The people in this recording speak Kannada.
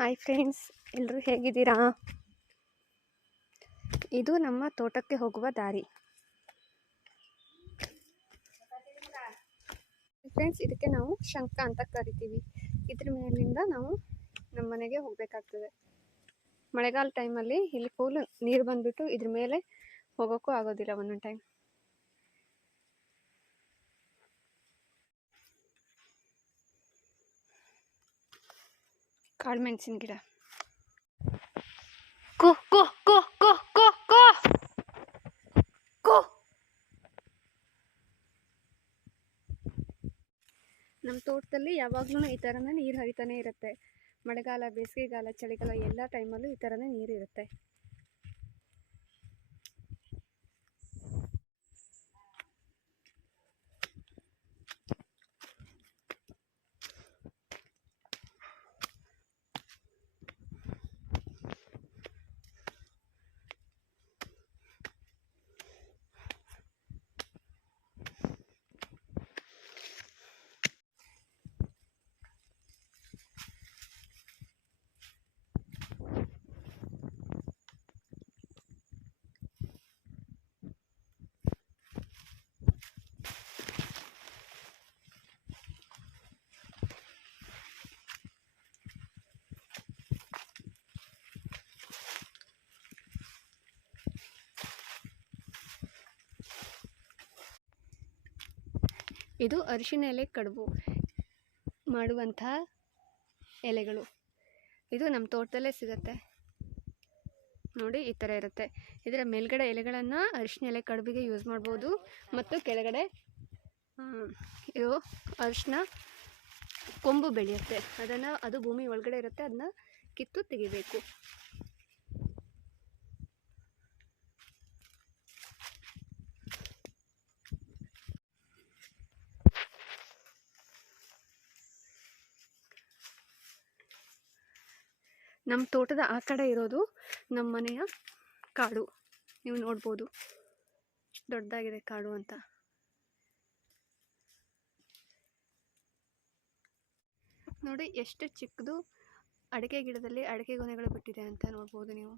ಹಾಯ್ ಫ್ರೆಂಡ್ಸ್, ಎಲ್ಲರೂ ಹೇಗಿದ್ದೀರಾ? ಇದು ನಮ್ಮ ತೋಟಕ್ಕೆ ಹೋಗುವ ದಾರಿ. ಫ್ರೆಂಡ್ಸ್, ಇದಕ್ಕೆ ನಾವು ಶಂಖ ಅಂತ ಕರಿತೀವಿ. ಇದ್ರ ಮೇಲಿಂದ ನಾವು ನಮ್ಮ ಮನೆಗೆ ಹೋಗಬೇಕಾಗ್ತದೆ. ಮಳೆಗಾಲ ಟೈಮಲ್ಲಿ ಇಲ್ಲಿ ಫುಲ್ ನೀರು ಬಂದ್ಬಿಟ್ಟು ಇದ್ರ ಮೇಲೆ ಹೋಗೋಕ್ಕೂ ಆಗೋದಿಲ್ಲ ಒಂದೊಂದು ಟೈಮ್. ಕಾಳುಮೆಣಸಿನ ಗಿಡ. ಕೋ ಕೋ ಕೋ ಕೋ ಕೋ ಕೋ ಕೋ. ನಮ್ಮ ತೋಟದಲ್ಲಿ ಯಾವಾಗ್ಲೂ ಈ ಥರನೇ ನೀರು ಹರಿತಾನೆ ಇರುತ್ತೆ. ಮಳೆಗಾಲ, ಬೇಸಿಗೆಗಾಲ, ಚಳಿಗಾಲ ಎಲ್ಲ ಟೈಮಲ್ಲೂ ಈ ಥರನೇ ನೀರು ಇರುತ್ತೆ. ಇದು ಅರಿಶಿನ ಎಲೆ ಕಡುಬು ಮಾಡುವಂತಹ ಎಲೆಗಳು. ಇದು ನಮ್ಮ ತೋಟದಲ್ಲೇ ಸಿಗುತ್ತೆ ನೋಡಿ, ಈ ಥರ ಇರುತ್ತೆ. ಇದರ ಮೇಲ್ಗಡೆ ಎಲೆಗಳನ್ನು ಅರಿಶಿನ ಎಲೆ ಕಡುಬಿಗೆ ಯೂಸ್ ಮಾಡ್ಬೋದು, ಮತ್ತು ಕೆಳಗಡೆ ಇದು ಅರಿಶಿನ ಕೊಂಬು ಬೆಳೆಯುತ್ತೆ. ಅದು ಭೂಮಿ ಒಳಗಡೆ ಇರುತ್ತೆ, ಅದನ್ನ ಕಿತ್ತು ತೆಗಿಬೇಕು. ನಮ್ಮ ತೋಟದ ಆ ಕಡೆ ಇರೋದು ನಮ್ಮ ಮನೆಯ ಕಾಡು. ನೀವು ನೋಡ್ಬೋದು ಎಷ್ಟು ದೊಡ್ಡದಾಗಿದೆ ಕಾಡು ಅಂತ. ನೋಡಿ ಎಷ್ಟು ಚಿಕ್ಕದು ಅಡಿಕೆ ಗಿಡದಲ್ಲಿ ಅಡಿಕೆ ಗೊನೆಗಳು ಬಿಟ್ಟಿದೆ ಅಂತ ನೋಡ್ಬೋದು ನೀವು.